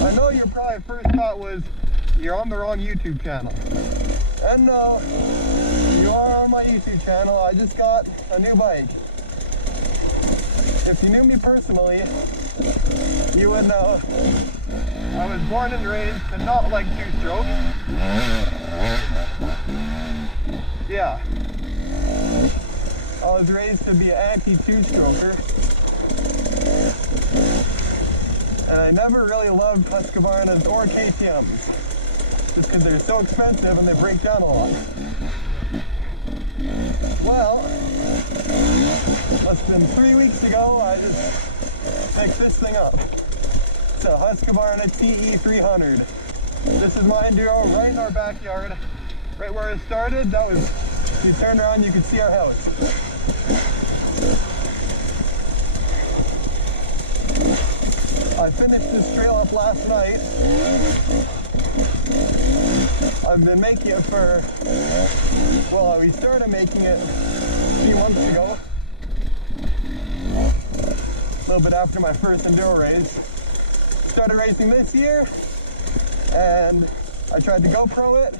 I know your probably first thought was, you're on the wrong YouTube channel. And no, you are on my YouTube channel. I just got a new bike. If you knew me personally, you would know I was born and raised to not like two-stroke. Yeah. I was raised to be an anti-two-stroker. And I never really loved Husqvarnas or KTMs. Just because they're so expensive and they break down a lot. Well, less than 3 weeks ago, I just picked this thing up. It's a Husqvarna TE300. This is my enduro right in our backyard. Right where it started, that was, if you turned around, you could see our house. I finished this trail up last night. I've been making it for, well, we started making it a few months ago. A little bit after my first enduro race. Started racing this year, and I tried to GoPro it,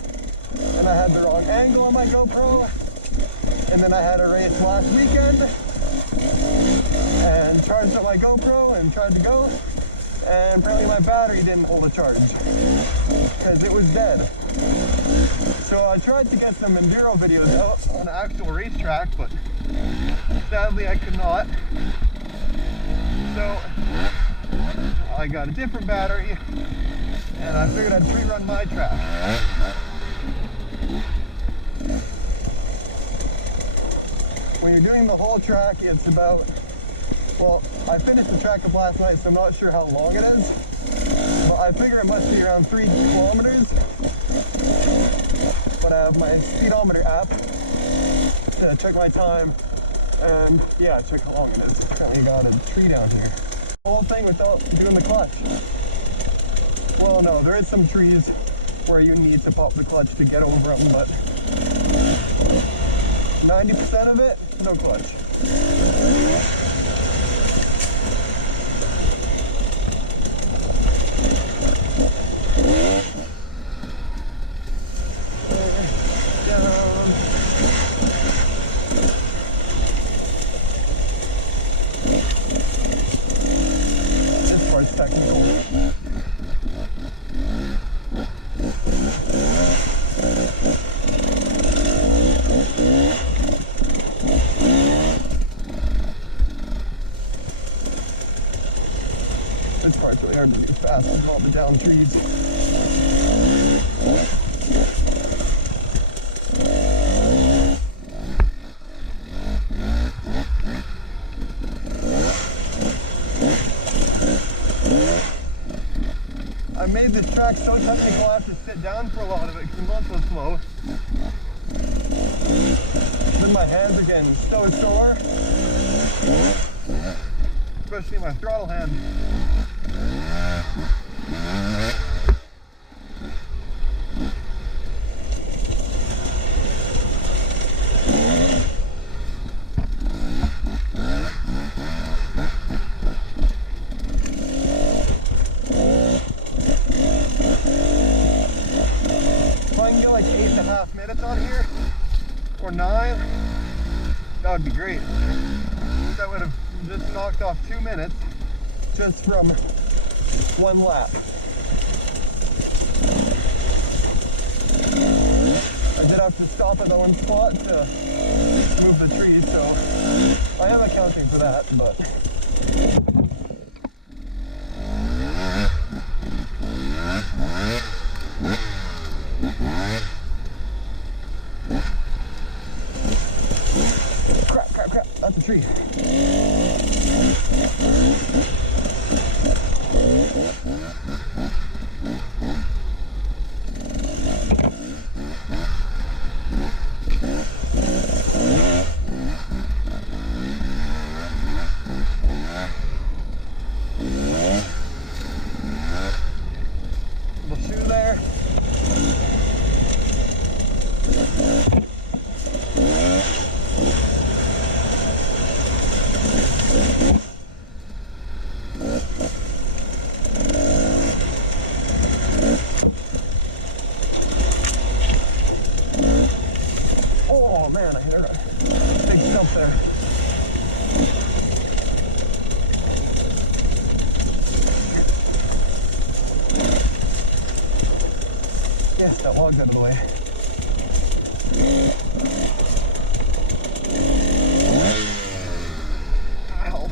and I had the wrong angle on my GoPro, and then I had a race last weekend, and charged up my GoPro and tried to go, and apparently my battery didn't hold a charge, because it was dead. So I tried to get some enduro videos out on an actual racetrack, but sadly I could not. So I got a different battery, and I figured I'd pre-run my track. When you're doing the whole track, it's about, well, I finished the track up last night, so I'm not sure how long it is, but I figure it must be around 3 kilometers. But I have my speedometer app to check my time, and yeah, check how long it is. Apparently got a tree down here. The whole thing without doing the clutch. Well, no, there is some trees where you need to pop the clutch to get over them, but 90% of it, no clutch. This part's technical. This part's really hard to do fast with all the down trees. I made this track so technical I have to sit down for a lot of it because I'm not so slow. Then my hands are getting so sore, especially my throttle hand. If I can get like 8.5 minutes on here, or 9, that would be great. That would have just knocked off 2 minutes just from one lap. I did have to stop at the one spot to move the trees, so I am accounting for that, but crap, that's a tree. Little shoe there. Yes, that log's out of the way. Ow.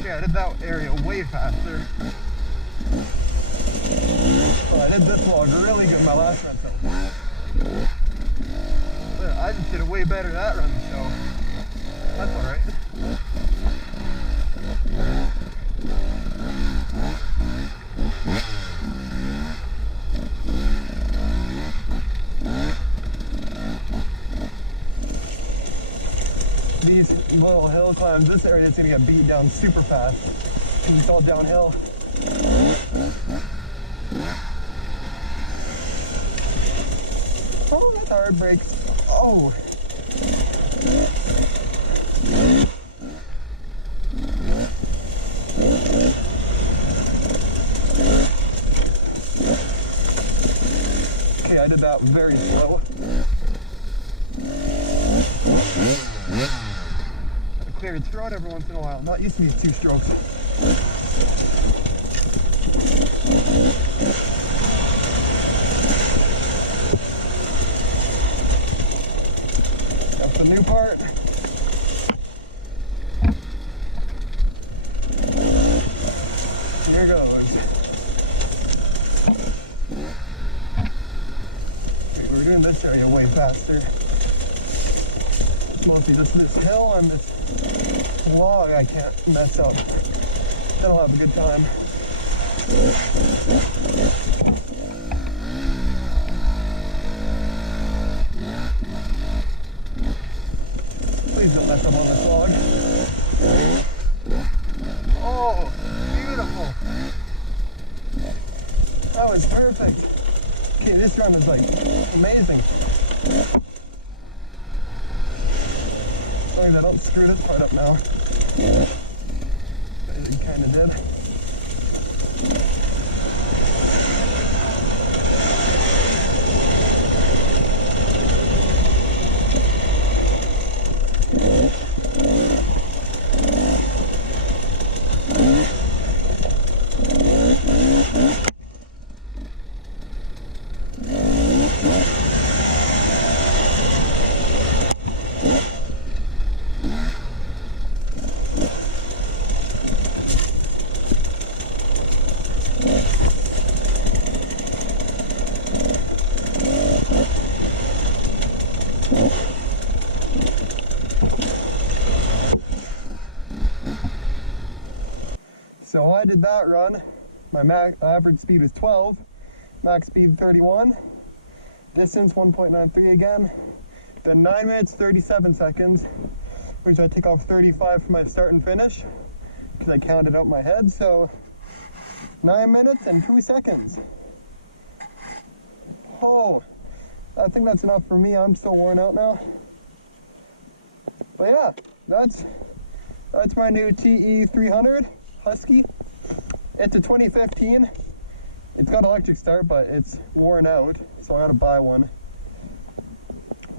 Okay, I did that area way faster. Oh, I did this log really good my last run, so I just did it way better that run, so that's alright. These little hill climbs, this area is going to get beat down super fast because it's all downhill. Oh, that's hard brakes. Oh. Okay, I did that very slow. Clear its throat every once in a while. I'm not used to these two strokes. That's the new part. Here goes. Okay, we're doing this area way faster. It's mostly just this hill and this log I can't mess up. Then I'll have a good time. Please don't mess up on this log. Oh, beautiful. That was perfect. Okay, this run is like amazing. As long as I don't screw this part up now. I kind of did. So I did that run. My average speed was 12, max speed 31, distance 1.93 again. Then 9 minutes 37 seconds, which I take off 35 for my start and finish because I counted out my head. So 9 minutes and 2 seconds. Oh, I think that's enough for me. I'm still worn out now. But yeah, that's my new TE300 Husky. It's a 2015. It's got electric start, but it's worn out, so I gotta buy one.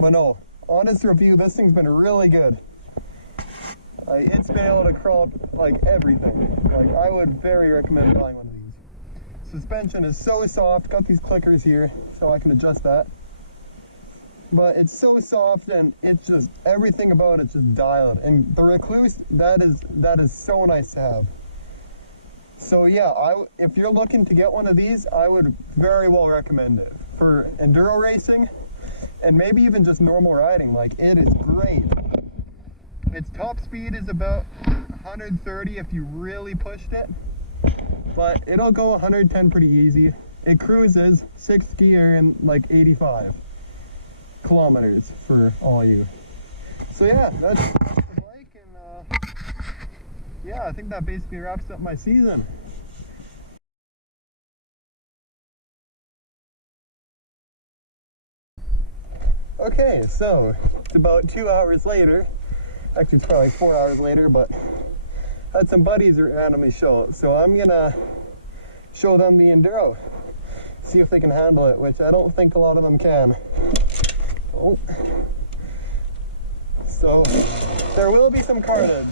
But no, honest review, this thing's been really good. It's been able to crawl like everything. Like, I would very recommend buying one of these. Suspension is so soft. Got these clickers here, so I can adjust that. But it's so soft, and it's just everything about it's just dialed. And the Recluse, that is so nice to have. So yeah, if you're looking to get one of these, I would very well recommend it for enduro racing and maybe even just normal riding. Like, it is great. Its top speed is about 130 if you really pushed it, but it'll go 110 pretty easy. It cruises 6th gear in like 85 kilometers for all you. So yeah, that's the bike, and yeah, I think that basically wraps up my season. Okay, so it's about 2 hours later. Actually, it's probably 4 hours later, but I had some buddies randomly show up. So I'm gonna show them the enduro, see if they can handle it, which I don't think a lot of them can. Oh. So there will be some carnage.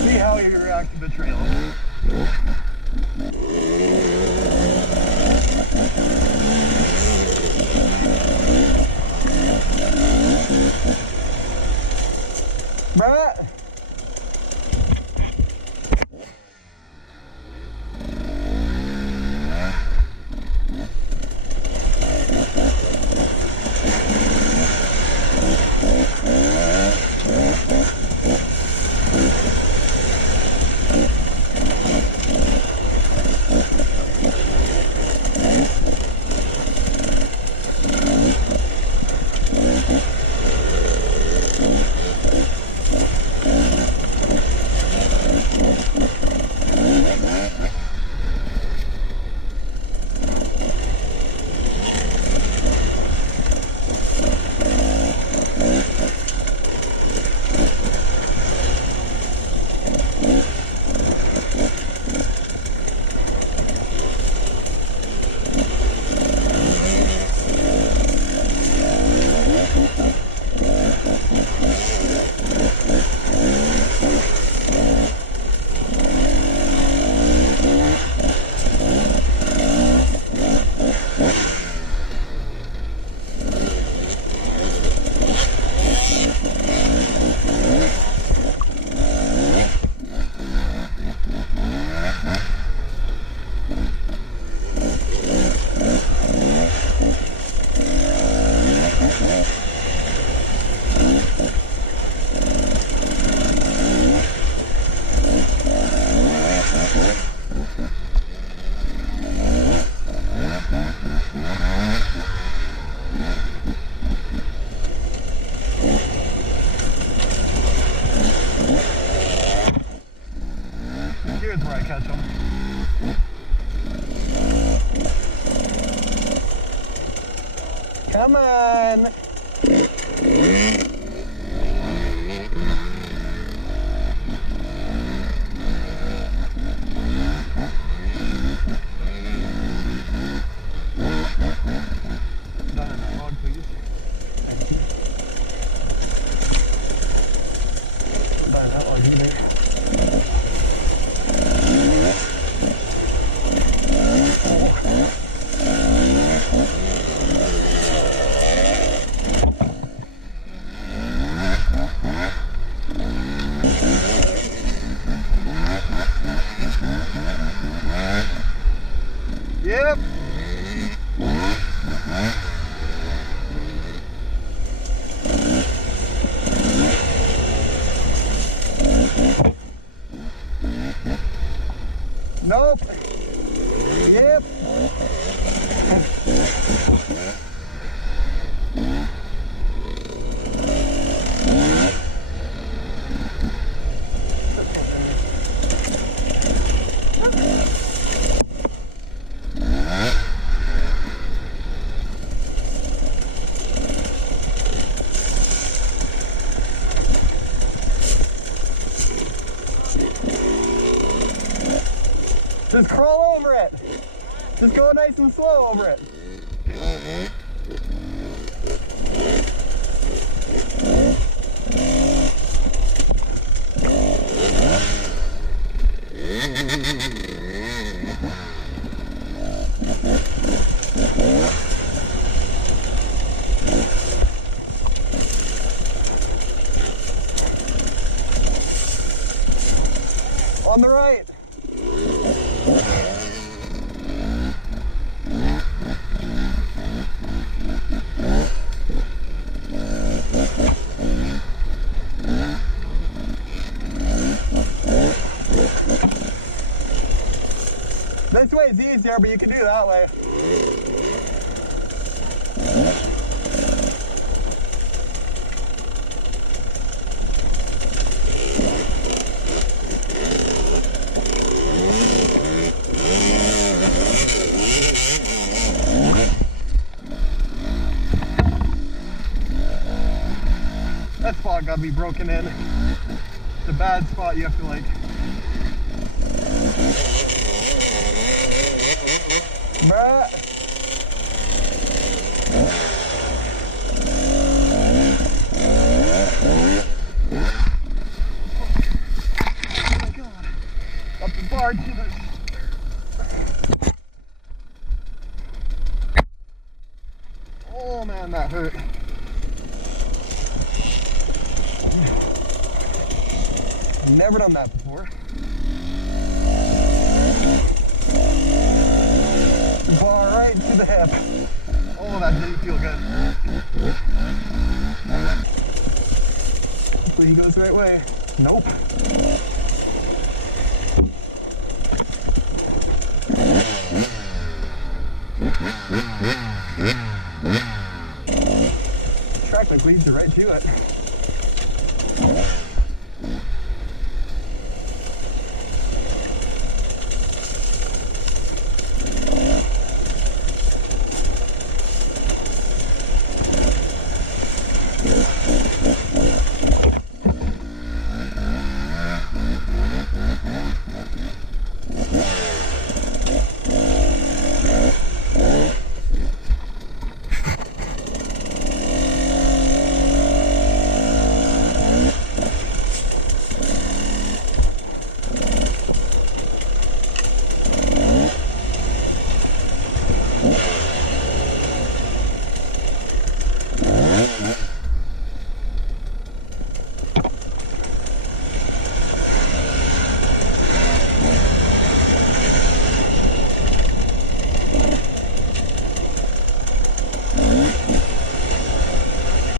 See how you react to the trail. Brett! Here's where I catch them. Come on! Down in that log, please. Thank you. Down in that log, you there. Yep. Nope. Yep. Just crawl over it. Just go nice and slow over it. On the right. is easier, but you can do it that way. That spot gotta be broken in. It's a bad spot, you have to like... Bruh. Oh my God. Up the bar, Jesus. Oh man, that hurt. I've never done that before. Bar right to the hip. Oh, that didn't feel good. Hopefully he goes the right way. Nope. Track like leads you right to it.